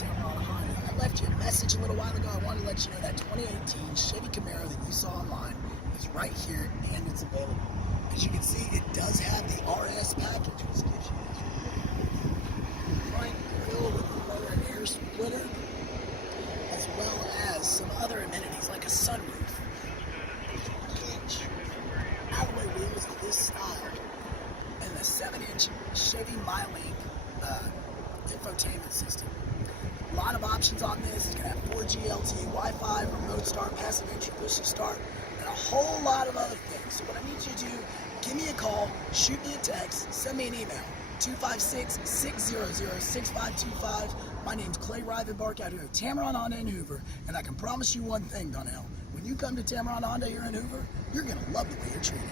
Tameron Honda. I left you a message a little while ago. I wanted to let you know that 2018 Chevy Camaro that you saw online is right here and it's available. As you can see, it does have the RS package, which gives you this front grille with the lower air splitter, as well as some other amenities like a sunroof, hinge, alloy wheels of this style, and a 7-inch Chevy MyLink infotainment system. A lot of options on this. It's going to have 4G LTE Wi-Fi, remote start, passive entry, push to start, and a whole lot of other things. So what I need you to do, give me a call, shoot me a text, send me an email, 256-600-6525. My name's Clay Rivenbark out here at Tameron Honda in Hoover, and I can promise you one thing, Donell. When you come to Tameron Honda here in Hoover, you're going to love the way you're treated.